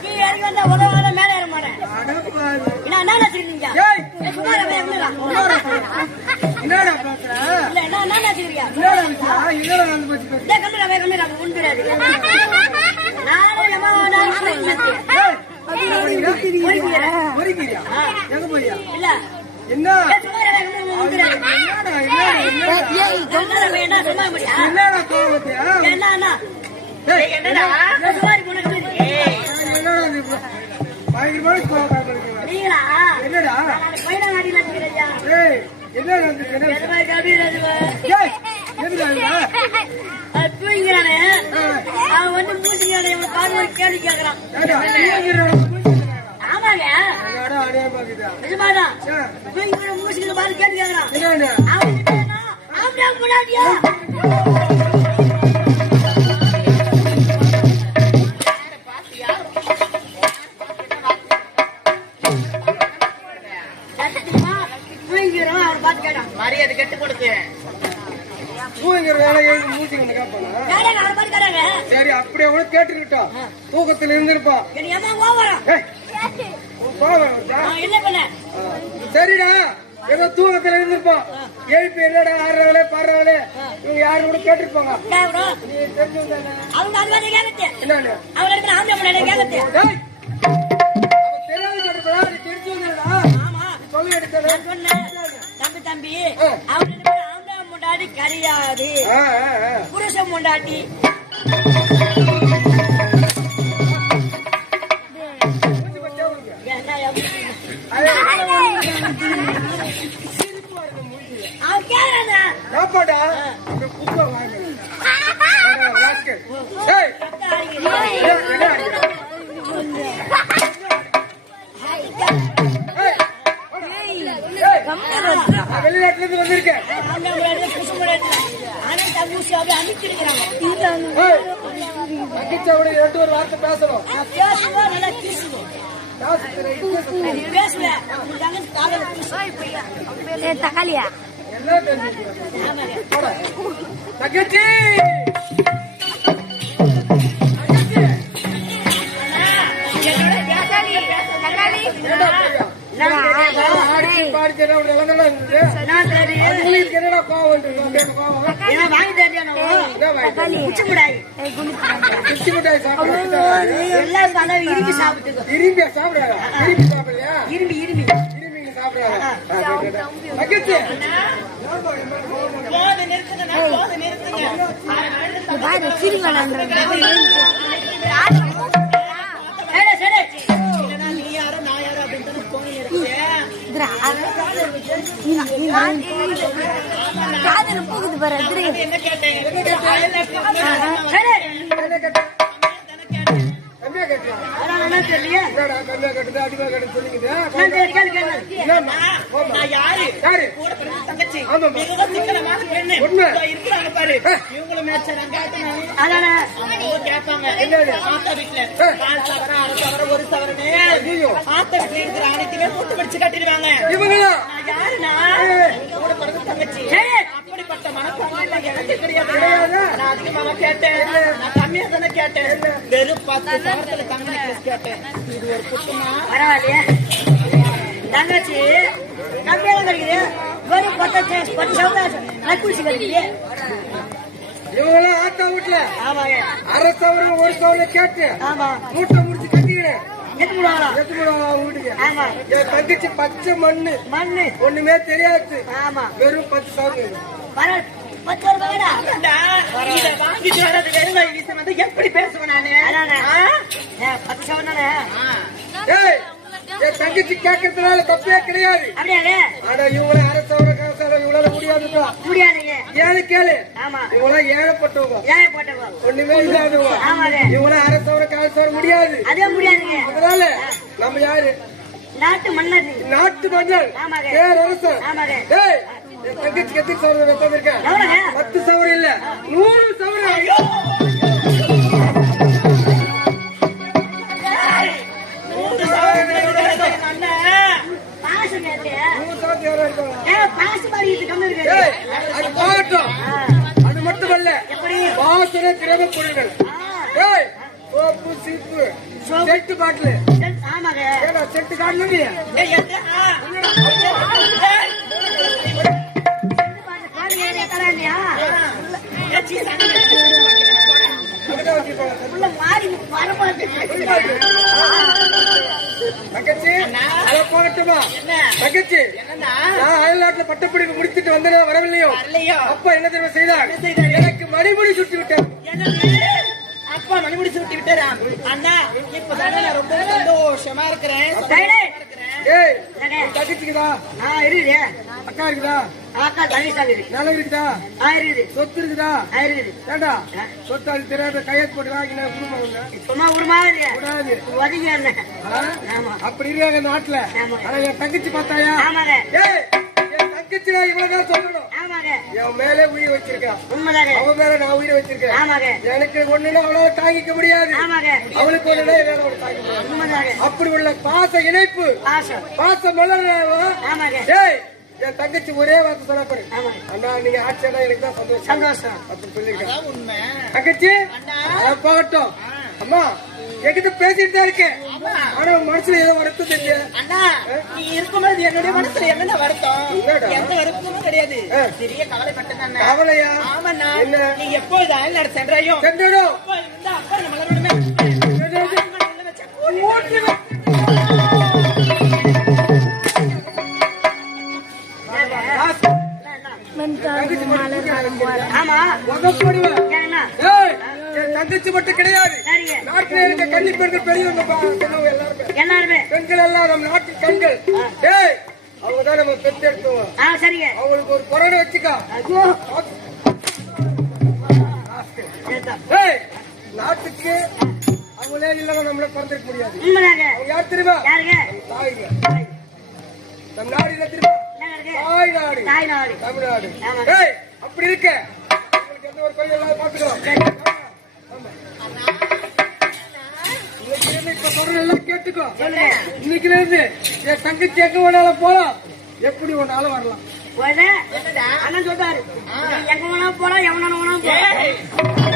கீழே இறங்கி வந்தா உதவாத மேல ஏற மாட்டேன். என்ன நினைச்சிருக்கீங்க? என்னடா பேசுற? இல்ல என்ன நினைச்சிருக்கியா? ஒண்ணு கிடையாது. நானும் இல்ல என்ன தூங்கிறானே அவன் வந்து மூசிக்கான பாரு கேள்வி கேட்கறான். ஆமாங்க நிஜமாதான் மூசிக்கிற பாரு கேள்வி கேட்கறான். அவன் முன்னாடியா மரியாதை கெட்டு கொடுத்து சரி அப்படியே கூட கேட்டுக்கிட்டோம். தூக்கத்துல இருந்திருப்பா. சரிடா ஏதோ தூக்கத்துல இருந்திருப்போம். எழுப்பி இல்லடா ஆடுறவளே பாடுறவளே இவங்க யாரு கூட கேட்டிருப்பாங்க. தம்பி ஆம்பளை முண்டாடி கிடையாது, புருஷன் முண்டாட்டி. அவன் கேட்கறான்டா வெளிநாட்டுல இருந்து வந்திருக்கேன். ரெண்டு ஒரு வார்த்தை பேசணும். தக்காளியா தங்கச்சி என்னடா கோவம் இரும்பி சாப்பிட்டு இரும்பி சாப்பிடாதா? இரும்பி சாப்பிடலையா? இரும்பி இரும்பி இரும்பி சாப்பிடாதா? தங்கச்சி காதல போகுது பாரு. அப்படிப்பட்ட மனப்பான்மை எனக்கு கிடையாது. நான் அதிகமாக கேட்டேன், நான் கம்மியா தானே கேட்டேன். வெறும் 10 சவரத்துல தங்க கேட்டேன். இது ஒரு குத்தமா? பரவாயில்லையே தங்கச்சி கம்மியா தான் கிடைக்குது. வெறும் 10 சவரம் நக்குளிச்சு கிடைக்குது. இவங்களாம் ஆத்தா வீட்டுல அரை சவரம் ஒரு சவரம் கேட்டு ஆமா மூட்டை முடிச்சு கட்டிக்கிறேன். வீட்டுக்கு என் தங்கச்சி பச்சை மண்ணு மண்ணு ஒண்ணுமே தெரியாது. ஆமா வெறும் 10 சவரம். 10 ரூபாய் வாங்கிட்டு வர்றது வெறும் வீசம் வந்து எப்படி பேசுவேன் நானு? 10 சவரம் தானே. என் தங்கச்சி கேட்கறதுனால தப்பே கிடையாது. அப்படியே ஆனா இவங்கள அரை சவரம் காசு இவங்களால முடியாதுப்பா. முடியாதுங்க. ஏழு கேளு. ஆமா இவங்களாம் ஏழைப்பட்டவங்க. ஏழைப்பட்டவங்க ஒண்ணுமே இல்லாதவங்க. இவங்களாம் அரை சவரம் காசு சவரம் முடியாது. அதே முடியாதுங்க. அதனால நம்ம யாரு? நாட்டு மன்னர். நாட்டு மன்னர் பேரரசர். என் தங்கச்சிக்கு எத்தனை சவரம் வெப்பம் இருக்கேன்? 10 சவரம் இல்ல 100 சவரம். அது மட்டுமல்ல வாசனை திரவ பொருள்கள், சோப்பு சீப்பு செட்டு பாட்டில் ஆமாங்க ஏடா செட்டு காட்டணும் ஏய், எது? கலாண்டியா ஏய், சீ, சண்டை. அதுதான் வச்சுக்கோங்க உள்ள மாறி வரமாட்டேன் தங்கச்சி அதை போகட்டுமா என்ன? தங்கச்சி என்னன்னா? நான் அயல்நாட்டுல பட்டப்படிப்பு முடித்துட்டு வந்தேனோ வரவில்லையோ வரலையோ? அப்பா என்ன தெரியுமா செய்தார் என்ன செய்தார்? எனக்கு மணிமுடி சுட்டி விட்டார் என்னது? அப்பா மணிமுடி சுட்டி விட்டாரா? அண்ணா, இப்பதானே நான் ரொம்ப சந்தோஷமா இருக்கிறேன். ஏய் உன் தங்கச்சிக்குதா இருக்குது அக்கா இருக்குதா அக்கா தனிஷா இருக்கு நிலம் இருக்குதா இருக்குது சொத்து இருக்குதா இருக்குது ஏண்டா சொத்து அது தெரியாத கையெழுத்து போட்டு வாங்கின குடும்பம் சும்மா ஒரு மாதிரி கூடாது ஒதுங்கி என்ன ஆமா அப்படி இருக்காங்க நாட்டுல ஆமா. ஆனா என் தங்கச்சி பார்த்தாயா ஆமாங்க ஏய் என் தங்கச்சி நான் இவ்வளவுதான் சொல்லணும் ஆமாங்க என் மேலே உயிர் வச்சிருக்கான் உண்மைதாங்க அவன் மேல நான் உயிரை வச்சிருக்கேன் ஆமாங்க எனக்கு ஒண்ணுன்னா அவளால தாங்கிக்க முடியாது ஆமாங்க அவளுக்கு ஒண்ணுன்னா என்னால அவளை தாங்கிக்க முடியாது உண்மைதாங்க அப்படி உள்ள பாச இணைப்பு ஆசம் பாச மலர் ஆமாங்க ஏய் என் தங்கச்சி ஒரே வார்த்தை சொன்னா பாரு ஆமாங்க அண்ணா நீங்க ஆட்சியா எனக்கு தான் சந்தோஷம் சந்தோஷம் அப்படி சொல்லிருக்கேன் அதான் உண்மை. தங்கச்சி அண்ணா. அதான் போகட்டும் அம்மா என்கிட்ட பேசிட்டு தான் இருக்கேன் ஆனா உன் மனசுல ஏதோ வருத்தம் தெரியல அண்ணா, நீ இருக்கும்போது என்னுடைய மனசுல என்னென்ன வருத்தம்? என்னடா? எந்த வருத்தமும் கிடையாது. சிறிய கவலைப்பட்டேன் அண்ணா. கவலையா ஆமாண்ணா. என்ன? நீ எப்போது அயல்நாடு சென்றாயோ சென்றடோ அப்போ இந்த அப்பா நம்மளோட ஆமா என்ன என் தங்கச்சி மட்டும் கிடையாது சரிங்க நாட்டில இருக்க கன்னி பெண்கள் பெரியவங்க எல்லாருமே எல்லாருமே பெண்கள் எல்லாம் நம்ம நாட்டு கண்கள் ஏய் அவங்கதான் நம்ம பெத்து எடுத்துவோம் சரிங்க அவங்களுக்கு ஒரு கொரோனா வச்சுக்கா ஐயோ ஏய் நாட்டுக்கு அவங்களே இல்லைன்னா நம்மள பிறந்திருக்க முடியாது உண்மைதாங்க அவங்க யார் தெரியுமா யாருங்க தாய்ங்க நம்ம நாடு என்ன தெரியுமா தாய் நாடு தாய் நாடு தமிழ்நாடு ஆமா. ஏய் அப்படி இருக்க உங்களுக்கு எந்த ஒரு பையன் எல்லாம் பாத்துக்கலாம் இப்ப சொல்ற எல்லாம் கேட்டுக்கோ சொல்லுங்க இன்னைக்குல இருந்து என் தங்கச்சி எங்க வேணாலும் போலாம் எப்படி ஒன்னாலும் வரலாம் அண்ணன் சொல்றாரு எங்க வேணா போலாம் எவனாலும் போலாம்